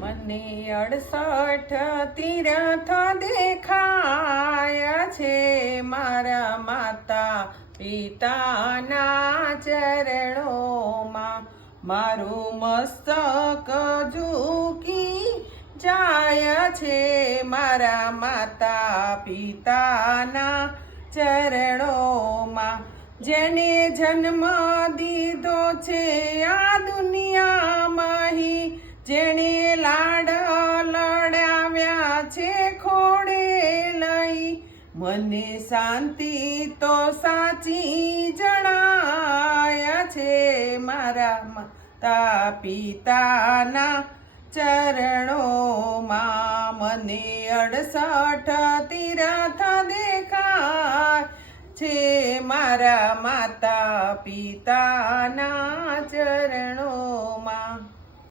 મને 68 તીર્થ દેખાય છે, મારા માતા પિતાના ચરણોમાં. મારું મસ્તક ઝૂકી જાય છે, મારા માતા પિતાના ચરણોમાં. જેને જન્મ દીધો છે આ દુનિયામાં, જેણે લાડ લડાવ્યા છે ખોડે લઈ, મને શાંતિ તો સાચી જણાય છે, મારા માતા પિતાના ચરણોમાં. મને 68 તીર્થ દેખાય છે, મારા માતા પિતાના ચરણોમાં.